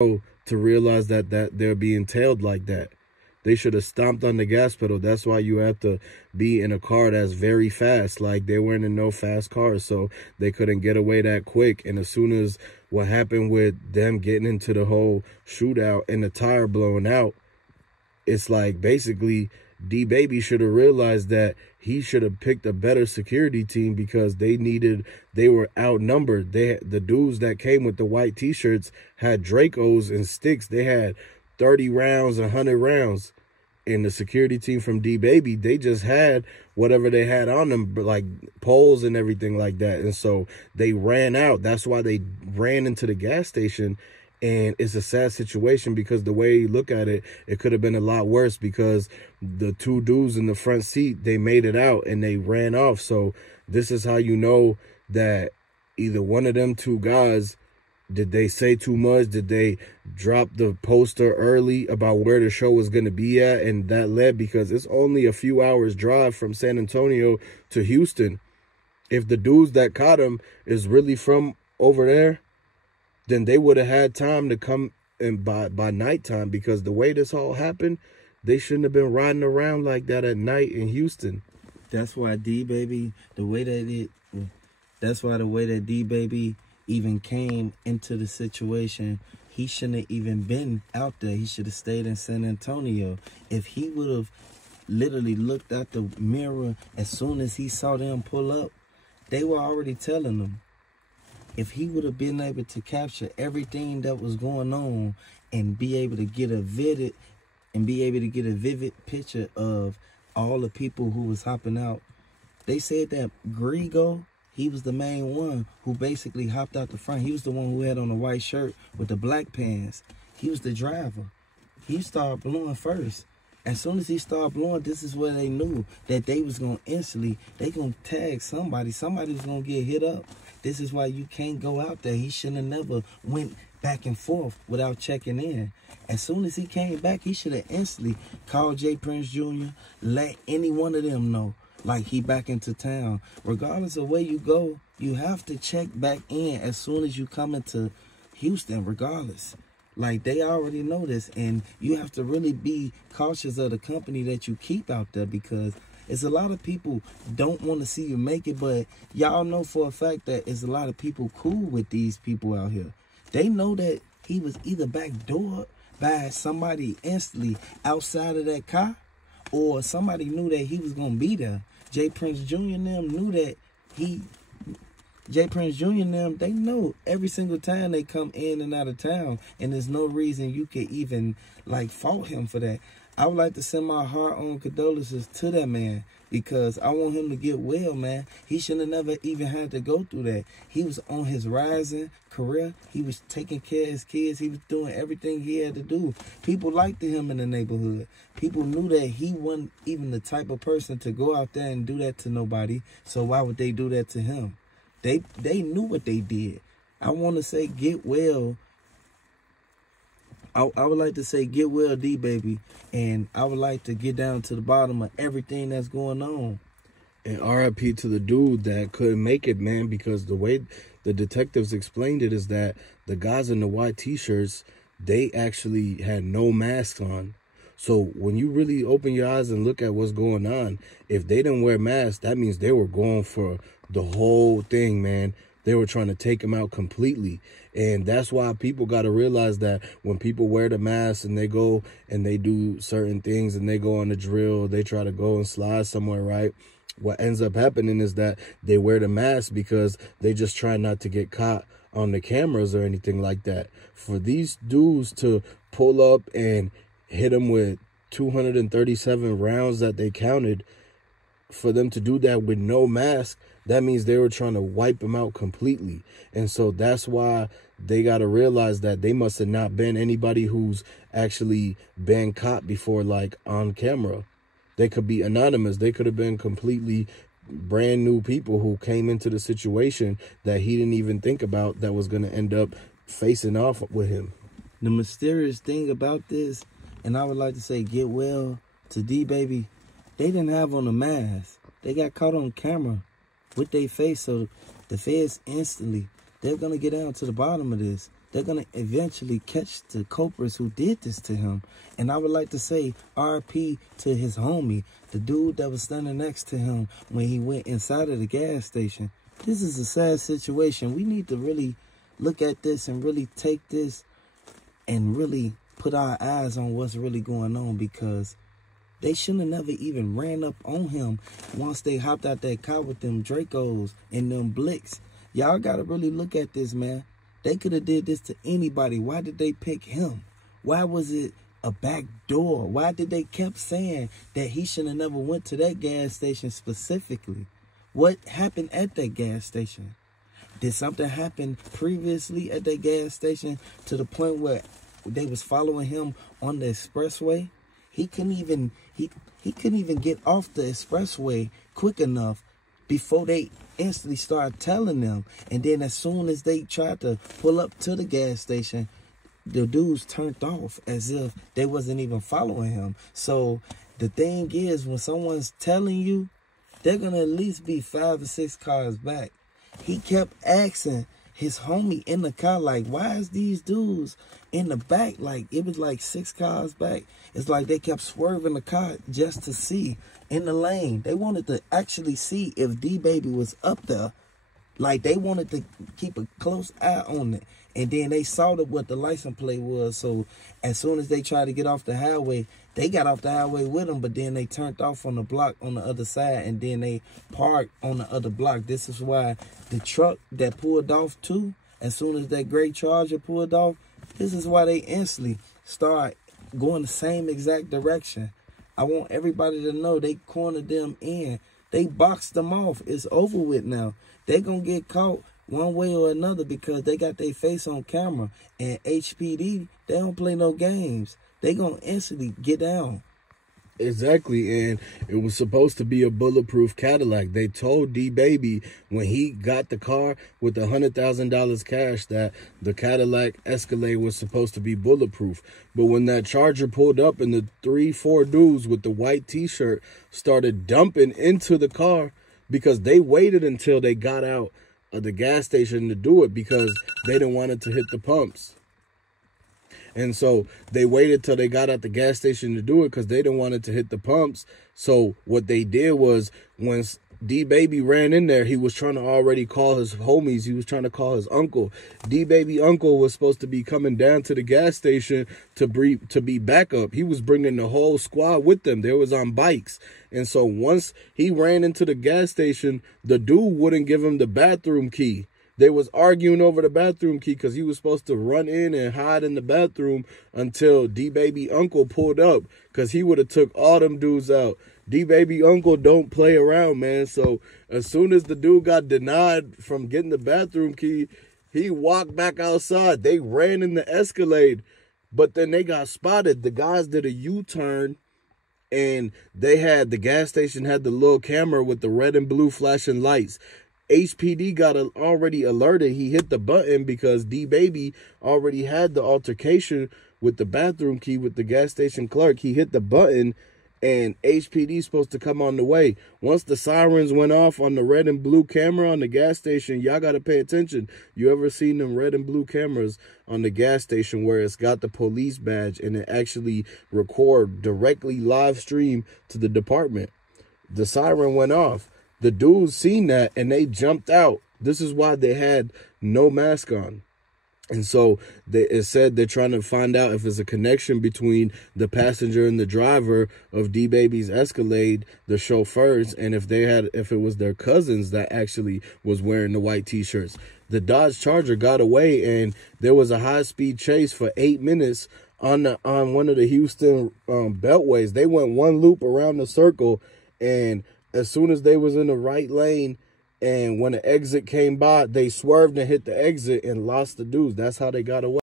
to realize that they're being tailed like that. They should have stomped on the gas pedal. That's why you have to be in a car that's very fast. Like, they weren't in no fast cars, so they couldn't get away that quick. And as soon as what happened with them getting into the whole shootout and the tire blowing out, it's like basically DeeBaby should have realized that he should have picked a better security team, because they were outnumbered. The dudes that came with the white t-shirts had Dracos and sticks. They had 30 rounds, 100 rounds. And the security team from DeeBaby, they just had whatever they had on them, but like poles and everything like that. And so they ran out. That's why they ran into the gas station. And it's a sad situation, because the way you look at it, it could have been a lot worse, because the two dudes in the front seat, they made it out and they ran off. So this is how you know that either one of them two guys, did they say too much? Did they drop the poster early about where the show was going to be at? And that led, because it's only a few hours drive from San Antonio to Houston. If the dudes that caught him is really from over there, then they would have had time to come in by nighttime, because the way this all happened, they shouldn't have been riding around like that at night in Houston. That's why DeeBaby, the way that DeeBaby even came into the situation, he shouldn't have even been out there. He should have stayed in San Antonio. If he would have literally looked out the mirror as soon as he saw them pull up, they were already telling him. If he would have been able to capture everything that was going on and be able to get a vivid picture of all the people who was hopping out. They said that Grigo, he was the main one who basically hopped out the front. He was the one who had on the white shirt with the black pants. He was the driver. He started blowing first. As soon as he started blowing, this is where they knew that they was going to instantly, they going to tag somebody. Somebody was going to get hit up. This is why you can't go out there. He shouldn't have never went back and forth without checking in. As soon as he came back, he should have instantly called J. Prince Jr., let any one of them know, like, he back into town. Regardless of where you go, you have to check back in as soon as you come into Houston, regardless. Like, they already know this, and you have to really be cautious of the company that you keep out there, because it's a lot of people don't want to see you make it, but y'all know for a fact that it's a lot of people cool with these people out here. They know that he was either backdoored by somebody instantly outside of that car, or somebody knew that he was going to be there. J. Prince Jr. and them knew that J. Prince Jr. and them, they know every single time they come in and out of town, and there's no reason you could even, like, fault him for that. I would like to send my heart-on condolences to that man, because I want him to get well, man. He shouldn't have never even had to go through that. He was on his rising career. He was taking care of his kids. He was doing everything he had to do. People liked him in the neighborhood. People knew that he wasn't even the type of person to go out there and do that to nobody, so why would they do that to him? They knew what they did. I want to say get well. I would like to say get well, DeeBaby, and I would like to get down to the bottom of everything that's going on. And RIP to the dude that couldn't make it, man, because the way the detectives explained it is that the guys in the white t-shirts, they actually had no masks on. So when you really open your eyes and look at what's going on, if they didn't wear masks, that means they were going for the whole thing, man. They were trying to take him out completely. And that's why people got to realize that when people wear the mask and they go and they do certain things and they go on the drill, they try to go and slide somewhere, right? What ends up happening is that they wear the mask because they just try not to get caught on the cameras or anything like that. For these dudes to pull up and hit them with 237 rounds that they counted, for them to do that with no mask, that means they were trying to wipe them out completely. And so that's why they got to realize that they must have not been anybody who's actually been caught before, like on camera. They could be anonymous. They could have been completely brand new people who came into the situation that he didn't even think about that was going to end up facing off with him. The mysterious thing about this, and I would like to say get well to DeeBaby, they didn't have on a mask. They got caught on camera with their face, so the feds instantly, they're going to get down to the bottom of this. they're going to eventually catch the culprits who did this to him. And I would like to say RP to his homie, the dude that was standing next to him when he went inside of the gas station. This is a sad situation. We need to really look at this and really take this and really put our eyes on what's really going on, because they shouldn't have never even ran up on him once they hopped out that car with them Dracos and them Blicks. Y'all got to really look at this, man. They could have did this to anybody. Why did they pick him? Why was it a back door? Why did they kept saying that he should have never went to that gas station specifically? What happened at that gas station? Did something happen previously at that gas station to the point where they was following him on the expressway? He couldn't even get off the expressway quick enough before they instantly started telling them. And then as soon as they tried to pull up to the gas station, the dudes turned off as if they wasn't even following him. So the thing is, when someone's telling you, they're going to at least be 5 or 6 cars back. He kept asking his homie in the car, like, why is these dudes in the back? Like, it was like 6 cars back. It's like they kept swerving the car just to see in the lane. They wanted to actually see if DeeBaby was up there. Like, they wanted to keep a close eye on it. And then they saw what the license plate was. So as soon as they tried to get off the highway, they got off the highway with them, but then they turned off on the block on the other side, and then they parked on the other block. This is why the truck that pulled off too, as soon as that gray Charger pulled off, this is why they instantly start going the same exact direction. I want everybody to know they cornered them in. They boxed them off. It's over with now. They're going to get caught one way or another because they got their face on camera. And HPD, they don't play no games. They going to instantly get down. Exactly, and it was supposed to be a bulletproof Cadillac. They told DeeBaby when he got the car with the $100,000 cash that the Cadillac Escalade was supposed to be bulletproof. But when that Charger pulled up and the 3-4 dudes with the white T-shirt started dumping into the car, because they waited until they got out of the gas station to do it because they didn't want it to hit the pumps. And so they waited till they got at the gas station to do it because they didn't want it to hit the pumps. So what they did was, when DeeBaby ran in there, he was trying to already call his homies. He was trying to call his uncle. DeeBaby uncle was supposed to be coming down to the gas station to be backup. He was bringing the whole squad with them. They was on bikes. And so once he ran into the gas station, the dude wouldn't give him the bathroom key. They was arguing over the bathroom key because he was supposed to run in and hide in the bathroom until DeeBaby uncle pulled up, because he would have took all them dudes out. DeeBaby uncle don't play around, man. So as soon as the dude got denied from getting the bathroom key, he walked back outside. They ran in the Escalade, but then they got spotted. The guys did a U-turn, and the gas station had the little camera with the red and blue flashing lights. HPD got already alerted. He hit the button because DeeBaby already had the altercation with the bathroom key with the gas station clerk. He hit the button, and HPD supposed to come on the way. Once the sirens went off on the red and blue camera on the gas station, y'all got to pay attention. You ever seen them red and blue cameras on the gas station where it's got the police badge and it actually record directly live stream to the department? The siren went off. The dudes seen that and they jumped out. This is why they had no mask on. And so it said they're trying to find out if there's a connection between the passenger and the driver of DeeBaby's Escalade, the chauffeurs, and if it was their cousins that actually was wearing the white T-shirts. The Dodge Charger got away, and there was a high-speed chase for 8 minutes on one of the Houston beltways. They went one loop around the circle, and as soon as they was in the right lane, and when the exit came by, they swerved and hit the exit and lost the dudes. That's how they got away.